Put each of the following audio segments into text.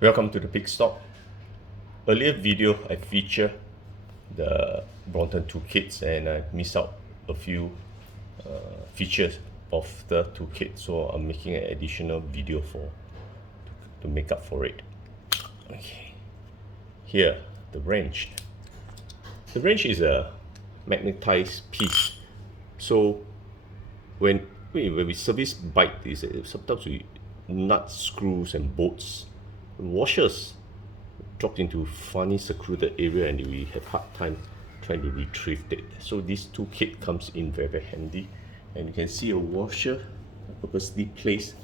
Welcome to the Pig Stop. Earlier video I featured the Brompton Tool Kits and I missed out a few features of the toolkit, so I'm making an additional video to make up for it. Okay, here the wrench. The wrench is a magnetized piece, so when we service bike, sometimes we nuts, screws and bolts, washers dropped into funny secluded area and we have hard time trying to retrieve it. So this toolkit comes in very handy, and you can see a washer purposely placed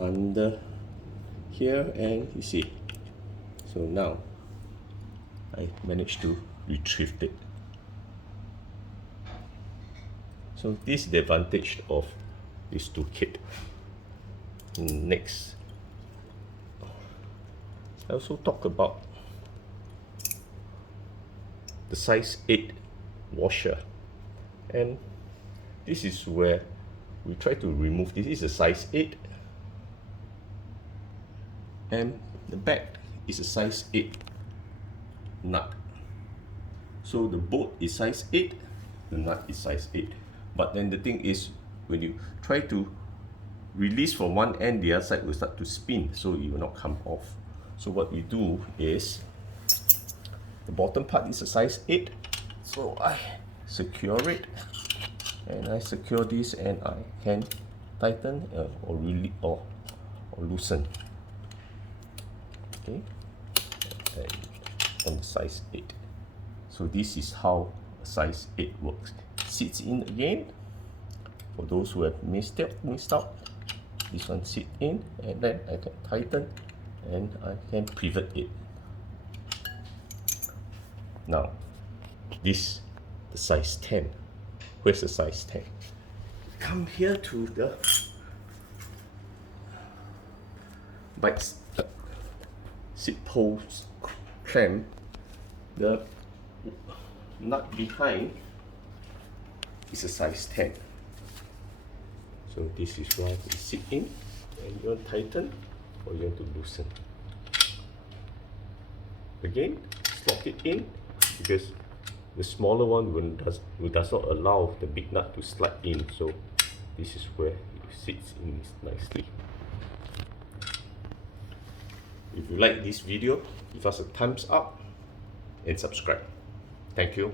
under here, and you see, so now I managed to retrieve it. So this is the advantage of this toolkit. Next, I also talk about the size 8 washer, and this is where we try to remove this. This is a size 8 and the back is a size 8 nut. So the bolt is size 8, the nut is size 8. But then the thing is, when you try to release from one end, the other side will start to spin, so it will not come off. So what we do is, the bottom part is a size 8, so I secure it, and I secure this, and I can tighten or release or loosen. Okay, and on the size 8. So this is how a size 8 works. Sits in again. For those who have missed out, this one sit in, and then I can tighten and I can pivot it. Now, this the size 10. Where's the size 10? Come here to the bike seat post clamp. The nut behind is a size 10. So this is where we sit in, and you want to tighten or you want to loosen. Again, slot it in, because the smaller one does not allow the big nut to slide in. So this is where it sits in nicely. If you like this video, give us a thumbs up and subscribe. Thank you.